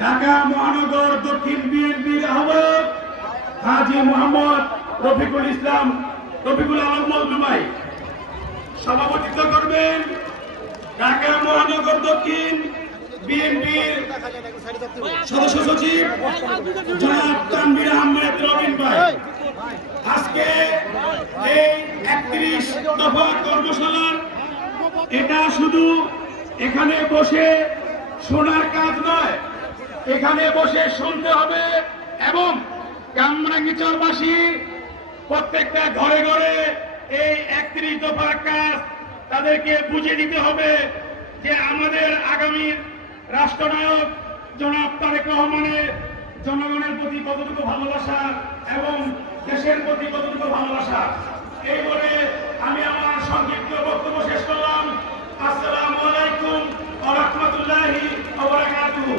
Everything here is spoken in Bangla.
ঢাকা মহানগর দক্ষিণ বিএনপির আহ্বায়ক হাজী মোহাম্মদ রফিকুল ইসলাম রফিকুল আলম মজলুমাই সভাপতিত্ব করবেন। ঢাকা মহানগর দক্ষিণ বিএনপির সদস্য সচিব জনাব তানভীর আহমেদ রবিন ভাই। আজকে এই 31 দফা কর্মশালার এটা শুধু এখানে বসে শোনার কাজ নয়, এখানে বসে শুনতে হবে এবং কামরাঙ্গীরচরবাসী প্রত্যেকটা ঘরে ঘরে এই 31 দফার কাজ তাদেরকে বুঝিয়ে দিতে হবে যে আমাদের আগামীর রাষ্ট্রনায়ক জনাব তারেক রহমানের জনগণের প্রতি কতটুকু ভালোবাসা এবং দেশের প্রতি কতটুকু ভালোবাসা। এই বলে আমি আমার সংক্ষিপ্ত বক্তব্য শেষ করলাম। আসসালামু আলাইকুম ওয়া রাহমাতুল্লাহি ওয়া বারাকাতুহু।